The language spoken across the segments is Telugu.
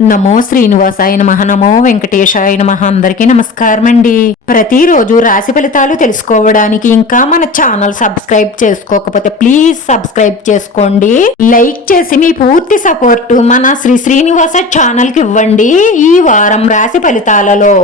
నమో శ్రీనివాసాయ నమః. నమో వెంకటేశాయ నమః. అందరికీ నమస్కారం అండి. ప్రతిరోజు రాశి ఫలితాలు తెలుసుకోవడానికి ఇంకా మన ఛానల్ సబ్స్క్రైబ్ చేసుకోకపోతే ప్లీజ్ సబ్స్క్రైబ్ చేసుకోండి. లైక్ చేసి మీ పూర్తి సపోర్ట్ మన శ్రీనివాస ఛానల్ కి ఇవ్వండి. ఈ వారం రాశి ఫలితాలలో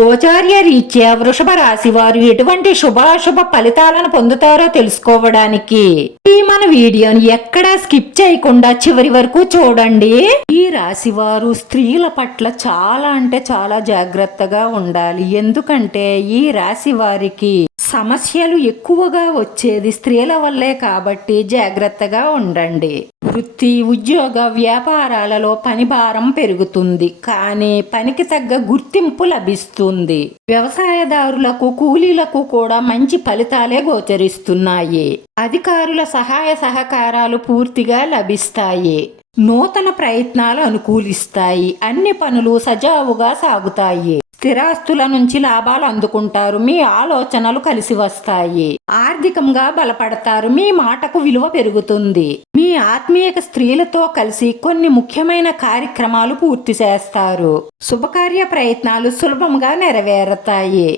గోచార్య రీత్యా వృషభ రాశి వారు ఎటువంటి శుభాశుభ ఫలితాలను పొందుతారో తెలుసుకోవడానికి ఈ మన వీడియోని ఎక్కడా స్కిప్ చేయకుండా చివరి వరకు చూడండి. ఈ రాశి వారు స్త్రీల పట్ల చాలా అంటే చాలా జాగ్రత్తగా ఉండాలి. ఎందుకంటే ఈ రాశి వారికి సమస్యలు ఎక్కువగా వచ్చేది స్త్రీల వల్లే కాబట్టి జాగ్రత్తగా ఉండండి. వృత్తి, ఉద్యోగ, వ్యాపారాలలో పని భారం పెరుగుతుంది, కానీ పనికి తగ్గ గుర్తింపు లభిస్తుంది. వ్యవసాయదారులకు, కూలీలకు కూడా మంచి ఫలితాలే గోచరిస్తున్నాయి. అధికారుల సహాయ సహకారాలు పూర్తిగా లభిస్తాయి. నూతన ప్రయత్నాలు అనుకూలిస్తాయి. అన్ని పనులు సజావుగా సాగుతాయి. స్థిరాస్తుల నుంచి లాభాలు అందుకుంటారు. మీ ఆలోచనలు కలిసి వస్తాయి. ఆర్థికంగా బలపడతారు. మీ మాటకు విలువ పెరుగుతుంది. మీ ఆత్మీయ స్త్రీలతో కలిసి కొన్ని ముఖ్యమైన కార్యక్రమాలు పూర్తి చేస్తారు. శుభకార్య ప్రయత్నాలు సులభంగా నెరవేరుతాయి.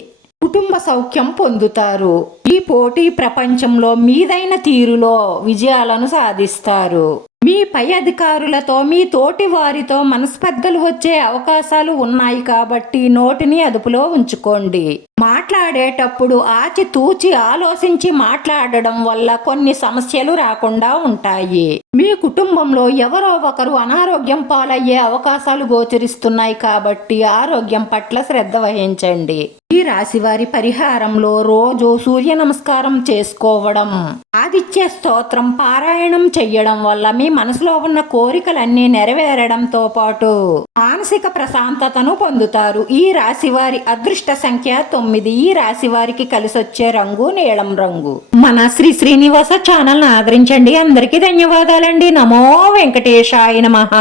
కుటుంబ సౌఖ్యం పొందుతారు. ఈ పోటీ ప్రపంచంలో మీదైన తీరులో విజయాలను సాధిస్తారు. మీ పై అధికారులతో, మీ తోటి వారితో మనస్పర్ధలు వచ్చే అవకాశాలు ఉన్నాయి కాబట్టి నోటిని అదుపులో ఉంచుకోండి. మాట్లాడేటప్పుడు ఆచితూచి ఆలోచించి మాట్లాడడం వల్ల కొన్ని సమస్యలు రాకుండా ఉంటాయి. మీ కుటుంబంలో ఎవరో ఒకరు అనారోగ్యం పాలయ్యే అవకాశాలు గోచరిస్తున్నాయి కాబట్టి ఆరోగ్యం పట్ల శ్రద్ధ వహించండి. ఈ రాశి వారి పరిహారంలో రోజు సూర్య నమస్కారం చేసుకోవడం, ఆదిత్య స్తోత్రం పారాయణం చెయ్యడం వల్ల మీ మనసులో ఉన్న కోరికలన్నీ నెరవేరడంతో పాటు మానసిక ప్రశాంతతను పొందుతారు. ఈ రాశి వారి అదృష్ట సంఖ్య 9. ఈ రాశి వారికి కలిసొచ్చే రంగు నీలం రంగు. మన శ్రీనివాస ఛానల్ ఆదరించండి. అందరికీ ధన్యవాదాలండి. నమో వెంకటేశాయ నమః.